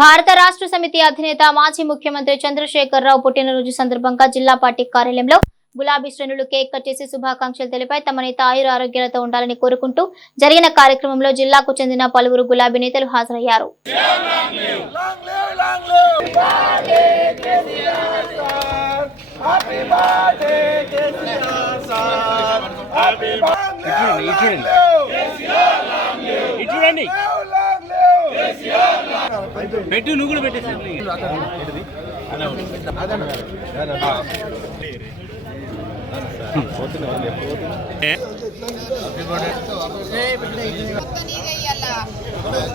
భారత రాష్ట్ర సమితి అధినేత మాజీ ముఖ్యమంత్రి చంద్రశేఖర్ రావు పుట్టినరోజు సందర్భంగా జిల్లా పార్టీ కార్యాలయంలో గులాబీ శ్రేణులు కేక్ కట్ చేసి శుభాకాంక్షలు తెలిపాయి. తమ నేత ఆయుర ఆరోగ్యాలతో ఉండాలని కోరుకుంటూ జరిగిన కార్యక్రమంలో జిల్లాకు చెందిన పలువురు గులాబీ నేతలు హాజరయ్యారు. ఇటు చూడండి పెట్టు నువ్వు కూడా పెట్టేసి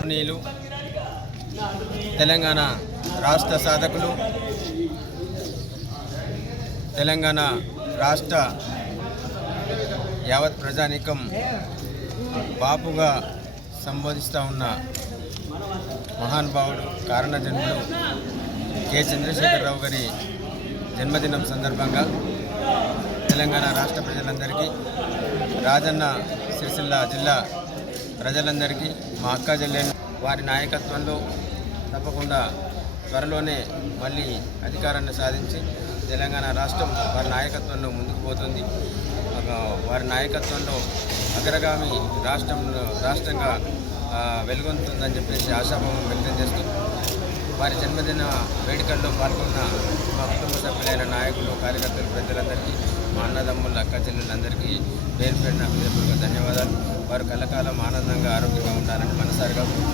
నీళ్ళు తెలంగాణ రాష్ట్ర సాధకులు తెలంగాణ రాష్ట్ర యావత్ ప్రజానీకం బాపుగా సంబోధిస్తూ ఉన్న మహానుభావుడు కారణజన్ముడు కె. చంద్రశేఖరరావు గారి జన్మదినం సందర్భంగా తెలంగాణ రాష్ట్ర ప్రజలందరికీ రాజన్న సిరిసిల్ల జిల్లా ప్రజలందరికీ మా అక్క చెల్లెలు వారి నాయకత్వంలో తప్పకుండా త్వరలోనే మళ్ళీ అధికారాన్ని సాధించి తెలంగాణ రాష్ట్రం వారి నాయకత్వంలో ముందుకు పోతుంది. వారి నాయకత్వంలో అగ్రగామి రాష్ట్రం రాష్ట్రంగా వెలుగొందుతుందని చెప్పేసి ఆశాభావం వ్యక్తం చేస్తూ వారి జన్మదిన వేడుకల్లో పాల్గొన్న మా కుటుంబ సభ్యులైన నాయకులు కార్యకర్తలు పెద్దలందరికీ మా అన్నదమ్ముల అక్క చెల్లెలందరికీ పేరు పేరున హృదయపూర్వక ధన్యవాదాలు వారు కలకాలం ఆనందంగా ఆరోగ్యంగా ఉండాలని మనసారిగా కోరుకుంటున్నాను.